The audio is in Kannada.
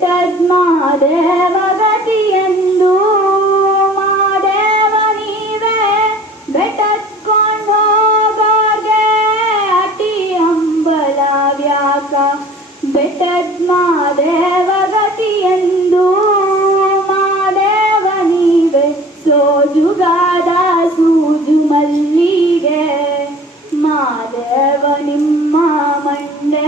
ಬೆಟ್ಟದ್ ಮಾದೇವ ಗತಿಯೆಂದು ಮಾದೇವ ನೀವೇ ಬೆಟ್ಟತ್ಕೊಂಡ್ ಹೋಗೋರ್ಗೆ ಅಟಿ ಅಂಬಲವ್ಯಾಕ ಬೆಟ್ಟದ್ ಮಾದೇವ ಗತಿಯೆಂದು ಮಾದೇವ ನೀವೇ ಸೋಜುಗಾದ ಸೂಜು ಮಲ್ಲಿಗೆ ಮಾದೇವ ನಿಮ್ಮ ಮಂಡೆ